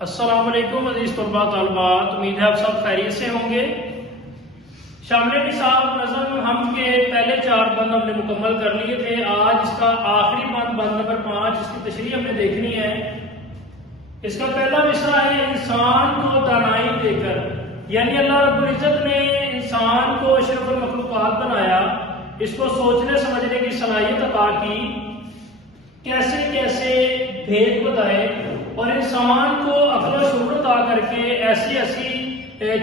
السلام علیکم عزیز طلباء طالبات، امید ہے آپ سب خیریت سے ہوں گے۔ شامل نصاب نظم ہم کے پہلے 4 بند ہم نے مکمل کر لیے تھے۔ آج اس کا آخری بند نمبر 5، اس کی تشریح ہم نے دیکھنی ہے۔ اس کا پہلا مصرع ہے انسان کو دانائی دے کر، یعنی اللہ رب العزت نے انسان کو اشرف المخلوقات بنایا، اس کو سوچنے سمجھنے کی صلاحیت عطا کی، کیسے کیسے بھید بتائے اور انسان کو عقل و شعور عطا کر کے ایسی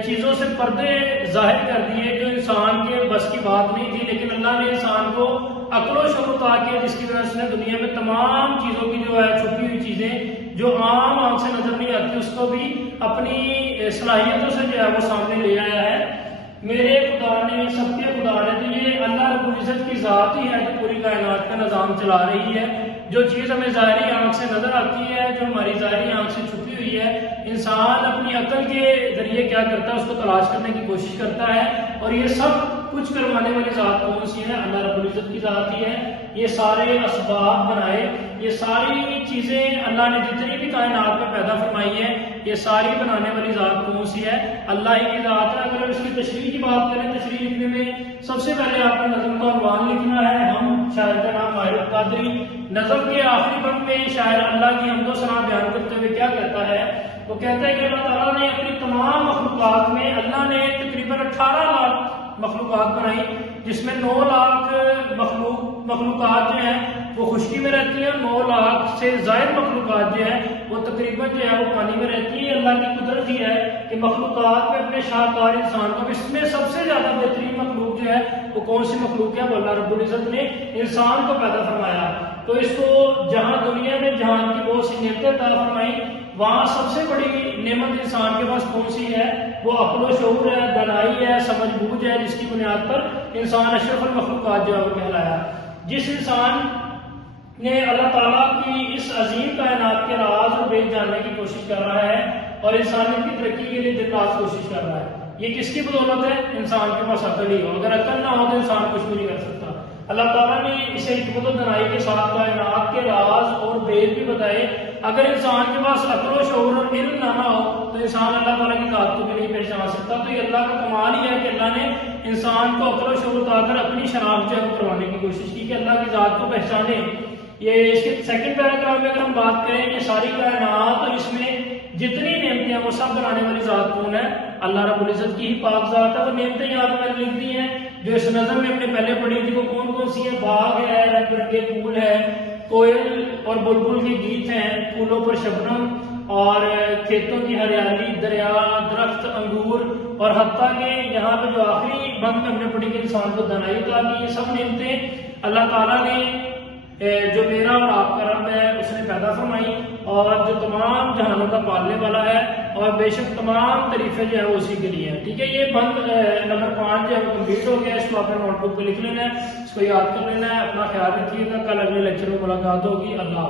چیزوں سے پردے ظاہر کر دیے جو انسان کے بس کی بات نہیں تھی، لیکن اللہ نے انسان کو عقل و شعور عطا کیا، جس کی وجہ سے دنیا میں تمام چیزوں کی جو ہے چھپی ہوئی چیزیں جو عام آنکھ سے نظر نہیں آتی، اس کو بھی اپنی صلاحیتوں سے جو ہے وہ سامنے لے آیا ہے۔ میرے خدا نے، سب کے خدا نے، تو یہ اللہ رب العزت کی ذات ہی ہے جو پوری کائنات کا نظام چلا رہی ہے۔ جو چیز ہمیں ظاہری آنکھ سے نظر آتی ہے، جو ہماری ظاہری آنکھ سے چھپی ہوئی ہے، انسان اپنی عقل کے ذریعے کیا کرتا ہے، اس کو تلاش کرنے کی کوشش کرتا ہے، اور یہ سب کچھ کروانے والی ذات کون سی ہے؟ اللہ رب العزت کی ذات ہی ہے۔ یہ سارے اسباب بنائے، یہ ساری چیزیں اللہ نے جتنی بھی کائنات میں پیدا فرمائی ہیں، یہ ساری بنانے والی ذات کون سی ہے؟ اللہ ہی کی ذات ہے۔ اگر اس کی تشریح کی بات کریں، تشریح لکھنے میں سب سے پہلے آپ نے نظم کا عنوان لکھنا ہے۔ ہم شاعر کا نام ماہر القادری، نظم کے آخری بند میں شاعر اللہ کی حمد و ثنا بیان کرتے ہوئے کیا کہتا ہے؟ وہ کہتا ہے کہ اللہ تعالیٰ نے اپنی تمام مخلوقات میں، اللہ نے تقریباً 18 لاکھ مخلوقات بنائی، جس میں 9 لاکھ مخلوقات جو ہیں وہ خشکی میں رہتی ہیں، 9 لاکھ سے زائد مخلوقات جو ہیں وہ تقریباً جو ہے وہ پانی میں رہتی ہیں۔ اللہ کی قدرت ہی ہے کہ مخلوقات میں اپنے شاہکار انسان کو، اس میں سب سے زیادہ بہترین مخلوق جو ہے وہ کون سی مخلوق ہے؟ وہ اللہ رب العزت نے انسان کو پیدا فرمایا۔ تو اس کو جہاں دنیا میں جہان کی بہت سی نعمتیں عطا فرمائی، وہاں سب سے بڑی نعمت انسان کے پاس کون سی ہے؟ وہ عقل و شعور ہے، دانائی ہے، سمجھ بوجھ ہے، جس کی بنیاد پر انسان اشرف المخلوقات جو ہے وہ کہلایا۔ جس انسان نے اللہ تعالیٰ کی اس عظیم کائنات کے راز اور بھید جاننے کی کوشش کر رہا ہے اور انسانیت کی ترقی کے لیے دن رات کوشش کر رہا ہے، یہ کس کی بدولت ہے؟ انسان کے پاس عقل ہی ہو۔ اگر عقل نہ ہو تو انسان کچھ بھی نہیں کر سکتا۔ اللہ تعالیٰ نے اسے حکمت و دانائی کے ساتھ کائنات کے راز اور بھید بھی بتائے۔ اگر انسان کے پاس عقل و شعور اور علم نہ ہو تو انسان اللہ تعالیٰ کی ذات کو بھی نہیں پہچان سکتا۔ تو یہ اللہ کا کمال ہی ہے کہ اللہ نے انسان کو عقل و شعور عطا کر اپنی شناخت جو ہے وہ کروانے کی کوشش کی کہ اللہ کی ذات کو پہچانے۔ یہ اس کے سیکنڈ پیراگراف میں اگر ہم بات کریں کہ ساری کائنات اور اس میں جتنی نعمتیں ہیں وہ سب بنانے والی ذات کون ہے؟ اللہ رب العزت کی ہی پاک ذات ہے۔ وہ نعمتیں یہاں پہ میں نے لکھ دی ہیں جو اس نظم میں ہم نے پہلے پڑھی تھی، وہ کون سی ہیں؟ باغ ہے، رنگ برنگے پھول ہے، کوئل اور بلبل کے گیت ہیں، پھولوں پر شبنم اور کھیتوں کی ہریالی، دریا، درخت، انگور، اور حتیٰ کہ یہاں پہ جو آخری بند میں ہم نے پڑھی کہ انسان کو دانائی عطا کی، یہ سب نعمتیں اللہ تعالیٰ نے جو میرا اور آپ کا رب ہے اس نے پیدا فرمائی، اور جو تمام جہانوں کا پالنے والا ہے، اور بے شک تمام تعریفیں جو ہے وہ اسی کے لیے ہیں۔ ٹھیک ہے، یہ بند نمبر 5 جو ہے وہ کمپلیٹ ہو گیا۔ اس کو اپنے نوٹ بک پہ لکھ لینا ہے، اس کو یاد کر لینا ہے۔ اپنا خیال رکھیے گا، کل اگلے لیکچر میں ملاقات ہوگی۔ اللہ